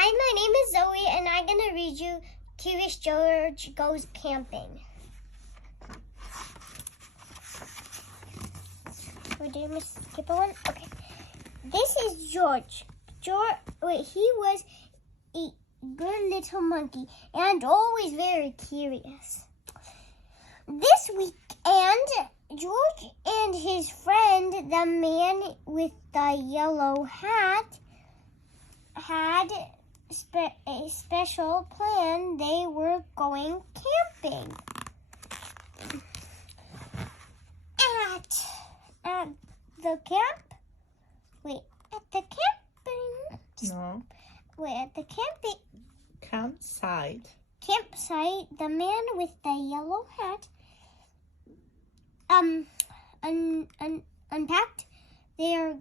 Hi, my name is Zoe, and I'm going to read you Curious George Goes Camping. Wait, did I skip one? Okay. This is George. He was a good little monkey and always very curious. This weekend, George and his friend, the man with the yellow hat, had a special plan. They were going camping. At the campsite, the man with the yellow hat unpacked their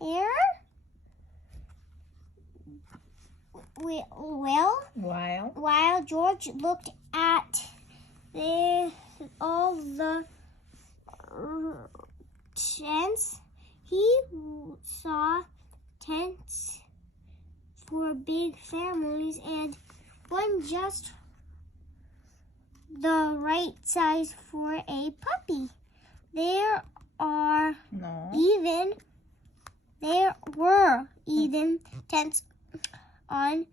gear. While George looked at all the tents, he saw tents for big families and one just the right size for a puppy. There were even tents on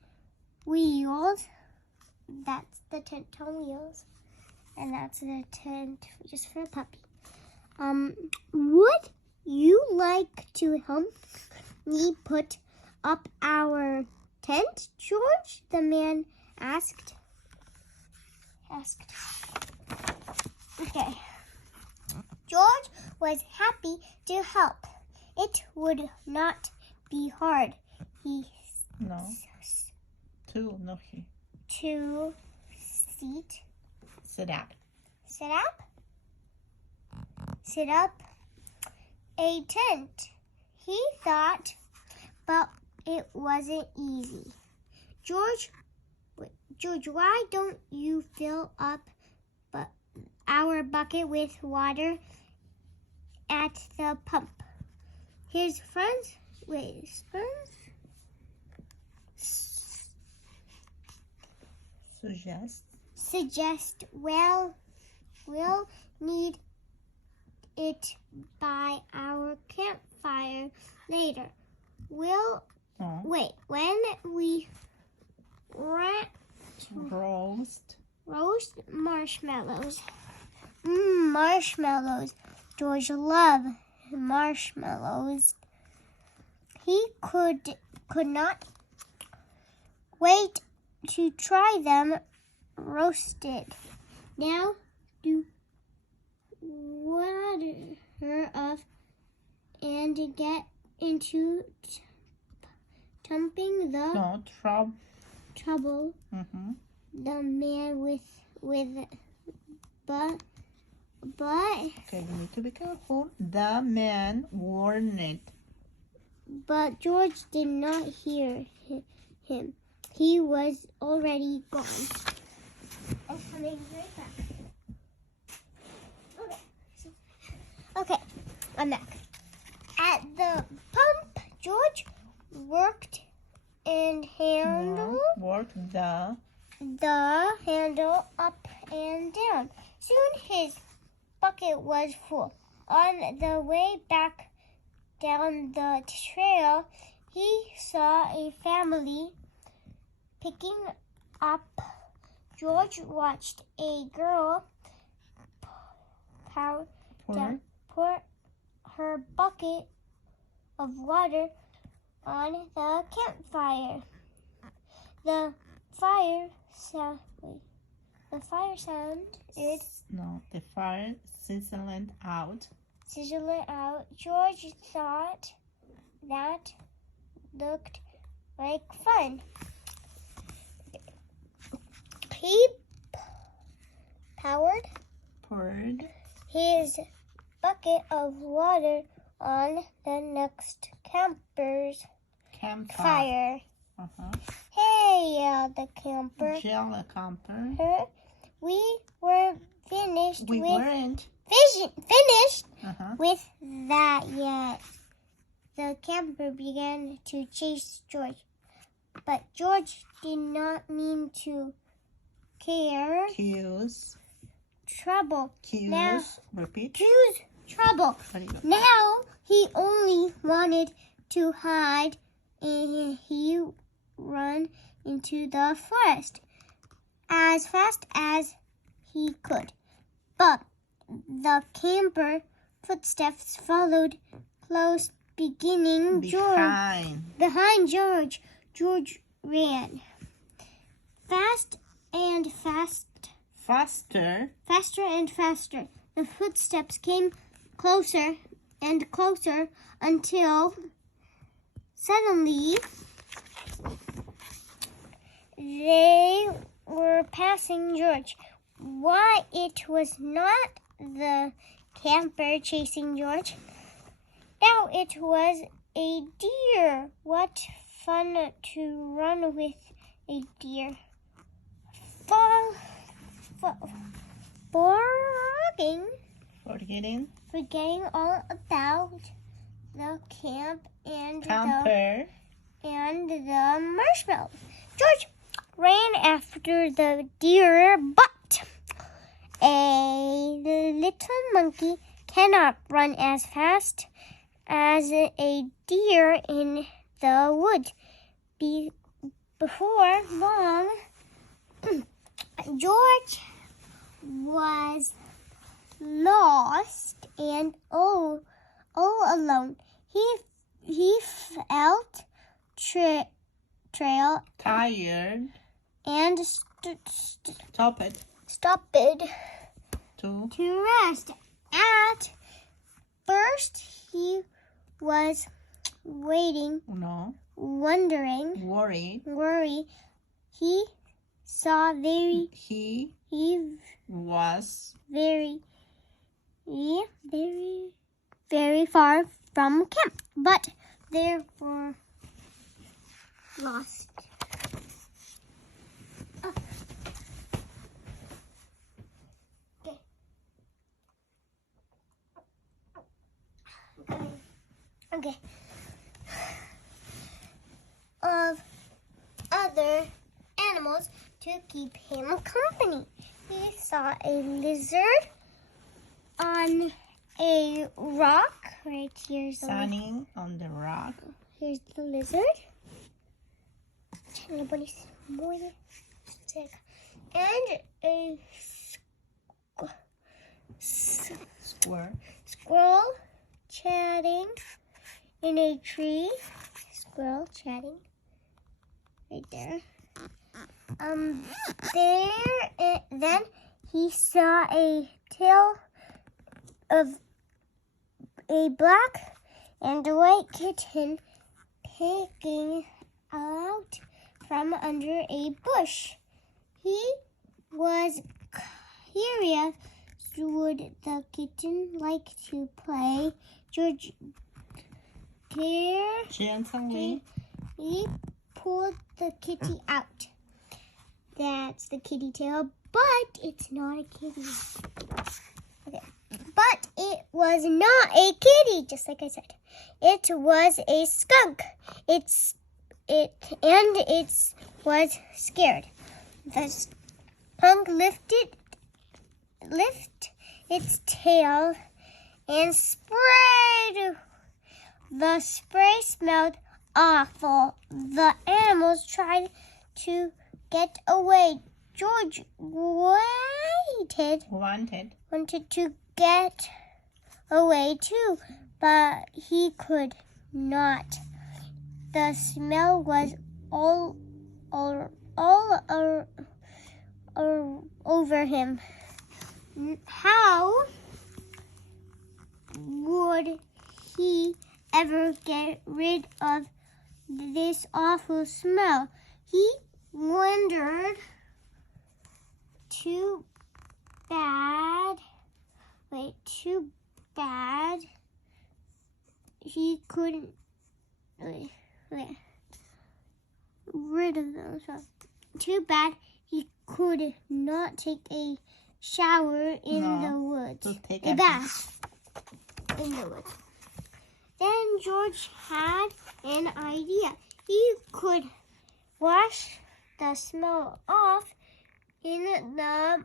wheels. That's the tent on wheels. And that's the tent just for a puppy. Would you like to help me put up our tent, George? The man asked. Okay. George was happy to help. It would not be hard. Sit up a tent, he thought, but it wasn't easy. George, why don't you fill up our bucket with water at the pump? His friends whispered. Suggest, well, we'll need it by our campfire later. When we roast marshmallows. Marshmallows. George loved marshmallows. He could not wait to try them roasted. Now do water up and get into tumping the trouble. The man but okay, you need to be careful. The man warned it. But George did not hear him. He was already gone. I'm coming right back. Okay, I'm back. At the pump, George worked the handle up and down. Soon his bucket was full. On the way back down the trail, he saw a family picking up. George watched a girl pour her bucket of water on the campfire. The fire sizzled out. George thought that looked like fun. He poured his bucket of water on the next campfire. Hey, yelled the camper. We weren't finished with that yet. the camper began to chase George. But George did not mean to care. Cues. Trouble. Cues. Now, Repeat. choose trouble. Very good. Now he only wanted to hide, and he ran into the forest as fast as he could. But the camper footsteps followed close, behind George. George ran faster and faster. The footsteps came closer and closer until suddenly they were passing George. Why, it was not the camper chasing George. Now it was a deer. What fun to run with a deer. Forgetting all about the camp and Camper. the marshmallows. George ran after the deer, but a little monkey cannot run as fast as a deer in the woods. Before long, George was lost and all alone. He felt trail Tired. and Stopped. to rest. At first, he was wondering. Worried. He saw He was very far from camp, but they were lost. Okay. Of other animals to keep him company. He saw a lizard on a rock. Right here's sunning on the rock. Here's the lizard. And a squirrel chatting in a tree. Squirrel chatting right there. Then he saw a tail of a black and white kitten peeking out from under a bush. He was curious. Would the kitten like to play? George Gently. He pulled the kitty out. That's the kitty tail, but it's not a kitty. Okay. But it was not a kitty, just like I said. It was a skunk. It was scared. The skunk lifted its tail and sprayed. The spray smelled awful. The animals tried to get away. George wanted to get away too, but he could not. The smell was all over him. How would he ever get rid of this awful smell? He wondered. Too bad. He couldn't rid of them. So, too bad he could not take a shower in the woods. To take a bath in the woods. Then George had an idea. He could wash the smell off in the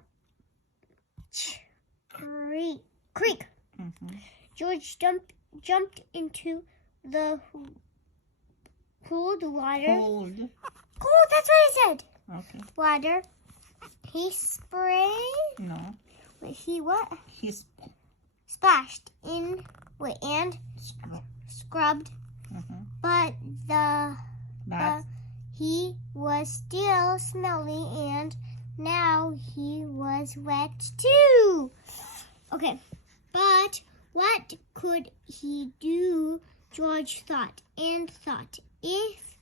creek. Mm-hmm. George jumped into the cold water. Cold. Cold, that's what I said. Okay. Water. He sprayed. No. Wait, he what? He's Splashed in. Wait, and scrubbed. Mm-hmm. But But he was still smelly, and now he was wet too. Okay, but what could he do? George thought and thought. If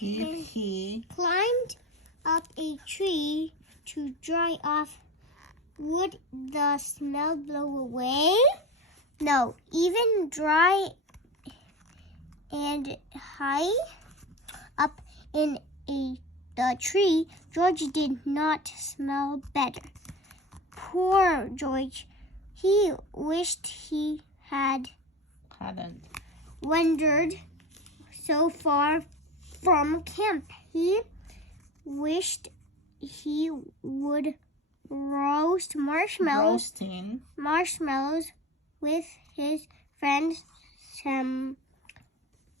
he climbed up a tree to dry off, would the smell blow away? No, even dry and high up in the tree, George did not smell better. Poor George. He wished he hadn't wandered so far from camp. He wished he would roast marshmallows with his friends.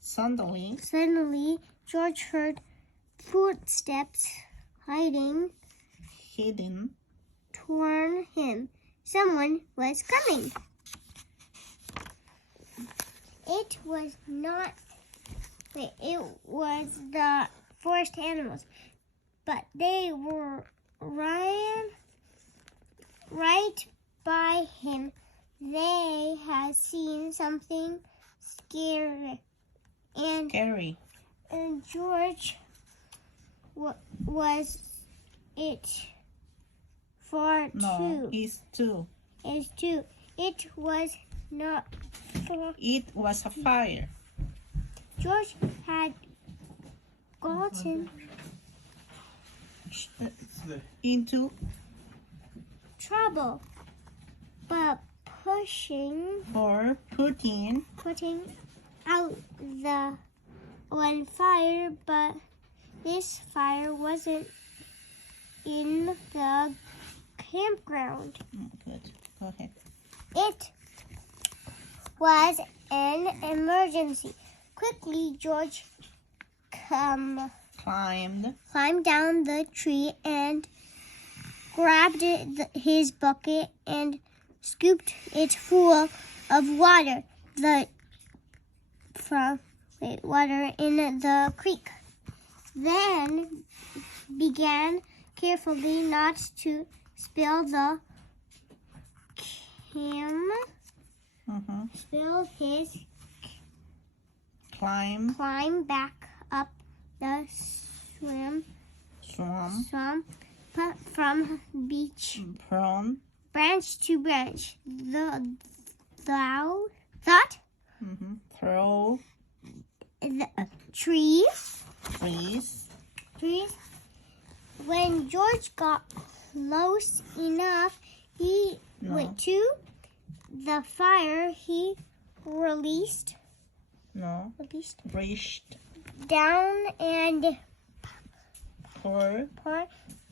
Suddenly, George heard footsteps hidden toward him. Someone was coming. It was the forest animals, but they were ran right by him. They had seen something scary, and George was it for two. It's two. It's two. It was not for. It was a fire. George had gotten into trouble, but putting out the one fire, but this fire wasn't in the campground. Good. Go ahead. It was an emergency. Quickly, George climbed down the tree and grabbed his bucket and scooped it full of water. Water in the creek. Then began carefully not to spill the spilled his climb back up the swamp from beach branch to branch. Throw The trees. Trees. When George got close enough, he went to the fire. He reached down and pour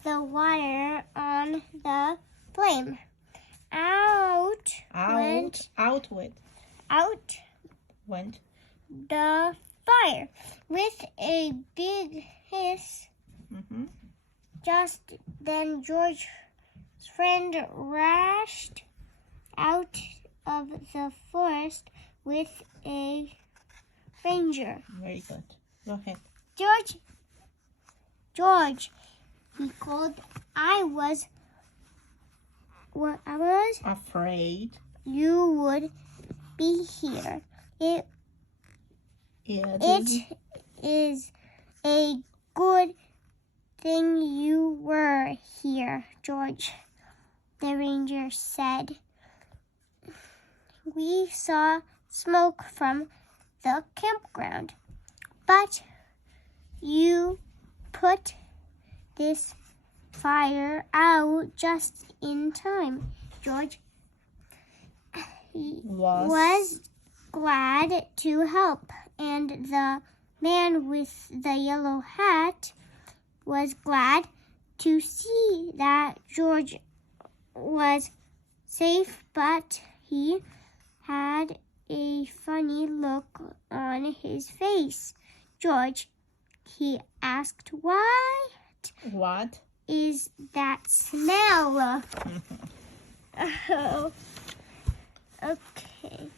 the water on the flame. Out went the fire with a big hiss. Just then, George's friend rushed out of the forest with a ranger. Very good. Go ahead. George, he called. I was afraid you would be here. It is a good thing you were here, George, the ranger said. We saw smoke from the campground, but you put this fire out just in time. George was glad to help, and the man with the yellow hat was glad to see that George was safe, but he had a funny look on his face. George, he asked, What is that smell? Oh, okay.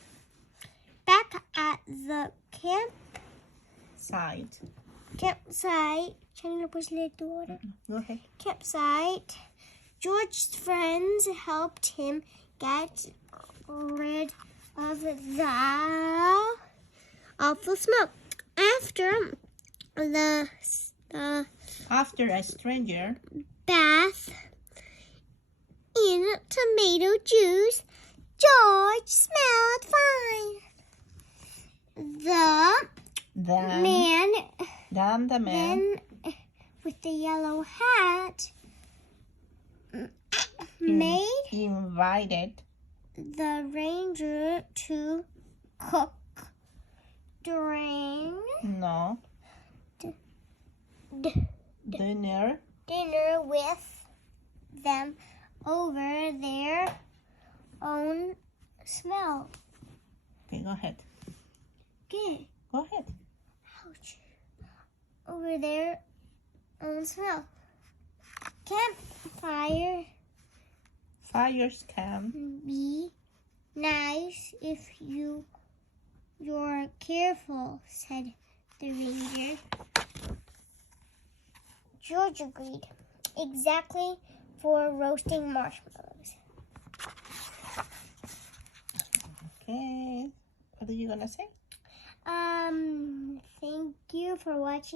Back at the campsite. Go ahead. Campsite. George's friends helped him get rid of the awful smell. After a stranger Bath in tomato juice, George smelled fine. then the man With the yellow hat invited the ranger to cook during dinner dinner with them over their own smell. Okay, go ahead. Okay. Go ahead. Ouch. Over their own smell. Fires can Be nice if you're careful, said the ranger. George agreed. Exactly for roasting marshmallows. Okay. What are you gonna say? Thank you for watching.